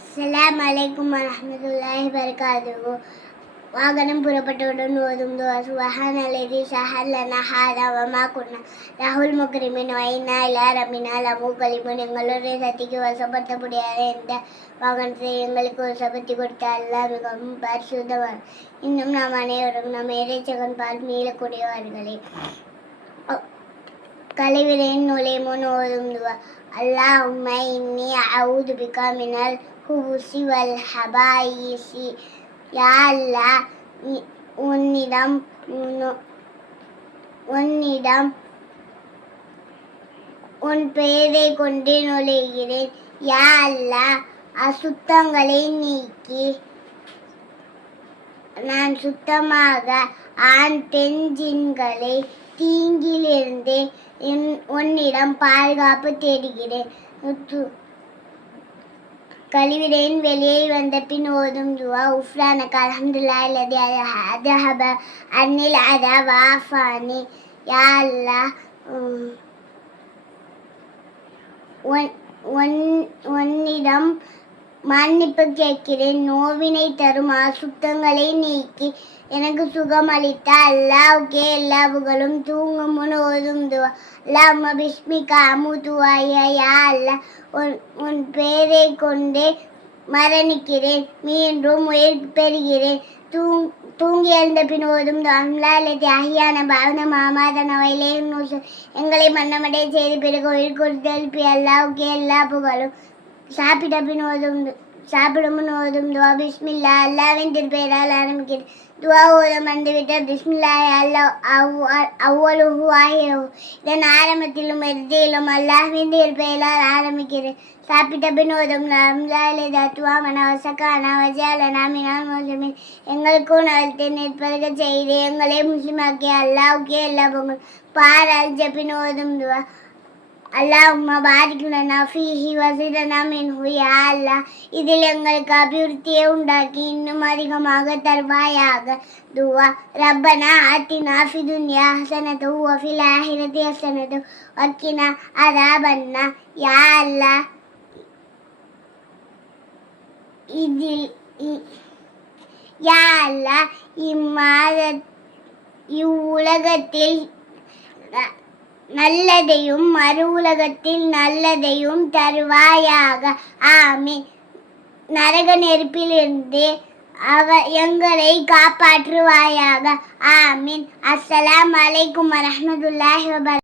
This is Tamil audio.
அஸ்ஸலாமு அலைக்கும் வரஹ்மத்துல்லாஹி வபரகாத்துஹு. வாகனம் புறப்பட்டவுடன் ஓதும் துஆ சுப்ஹானல்லதி ஸஹல லனா ஹாதா வமா குன்னா லஹுல் முக்ரிமீன் வ இன்னா இலா ரப்பினா லமுன்கலிபூன். எங்களுடைய சக்திக்கு வசப்படுத்த முடியாத எந்த வாகனத்தை எங்களுக்கு வசப்படுத்தி கொடுத்த அல்லாஹ் மிகவும் பரிசுத்தவான். இன்னும் நாம் அனைவரும் நம் இறைச்சகன் பால் மீளக்கூடியவர்களே. கழிவிறையின் நுழையும் முன் ஓதும் துஆ அல்லாஹும்ம இன்னி அஊது பிகா மினல் ஹுபுஸி வல் ஹபாயிஸி. யா அல்லாஹ், உன்னிடம் உன் பெயரை கொண்டு நுழைகிறேன். யா அல்லாஹ், அசுத்தங்களை நீக்கி நான் சுத்தமாக ஆண் பெண் ஜின்களை தீங்கிலிருந்து உன்னிடம் பாதுகாப்பு தேடுகிறேன். கழிவிடையின் வெளியே வந்த பின் ஓதும் துஆ உஃப்ரானக அல்ஹம்துலில்லாஹி அல்லதி அத்ஹப அன்னில் அதா வஆஃபானி. யா அல்லாஹ், உன்னிடம் மன்னிப்பு கேட்கிறேன். நோவினை தரும் அசுத்தங்களை நீக்கி எனக்கு சுகமளித்த அல்லாஹ்வுக்கே எல்லா புகழும். தூங்கும் முன் ஓதும் துஆ அல்லாஹும்ம பிஸ்மிக அமூது வ அஹ்யா. யா அல்லாஹ், உன் பெயரை கொண்டே மரணிக்கிறேன், மீண்டும் உயிர் பெறுகிறேன். தூங்கி எழுந்த பின் ஓதும் துஆ அல்ஹம்துலில்லாஹி அஹ்யான பஅத மா அமாதனா வ இலைஹி நுஷூர். எங்களை மரணமடைய செய்து பிறகு உயிர் கொடுத்து எழுப்பிய அல்லாஹ்வுக்கே எல்லா புகழும். சாப்பிடும் முன் ஓதும் துஆ பிஸ்மில்லா. அல்லாஹ்வின் திருப்பெயரால் ஆரம்பிக்கிறேன். துஆ ஓத மறந்துவிட்ட பிஸ்மில்லாஹி அவ்வலுஹு ஆஹிருஹு. இதன் ஆரம்பத்திலும் இறுதியிலும் அல்லாஹ்வின் திருப்பெயரால் ஆரம்பிக்கிறேன். சாப்பிட்ட பின் ஓதும் அல்ஹம்துலில்லாஹி அத்வாமனா வஸகானா வஜஅலனா மினல் முஸ்லிமீன். எங்களுக்கு உணவளித்து நிற்பருக செய்து எங்களை முஸ்லிமாக்கிய அல்லாஹ்வுக்கே எல்லா புகழும். பாரால் பின் ஓதும் துஆ அல்லாஹும்ம பாரிக் லனா ஃபீஹி வஸித்னா மின்ஹு. யா அல்லாஹ், இதில் எங்களுக்கு அபிவிருத்தியை உண்டாக்கி இன்னும் அதிகமாக தருவாயாக. துஆ ரப்பனா ஆத்தினா ஃபித் துன்யா ஹஸனத்து வ ஃபில் ஆஹிரத்தி ஹஸனத்து வக்கினா அஸாபன்னார். யா அல்லாஹ், இவ்வுலகத்தில் நல்லதையும் மறு உலகத்தில் நல்லதையும் தருவாயாக. ஆமீன். நரக நெருப்பிலிருந்து எங்களை காப்பாற்றுவாயாக. ஆமீன். அஸ்ஸலாமு அலைக்கும் வரஹ்மத்துல்லாஹி வபரகாத்துஹு.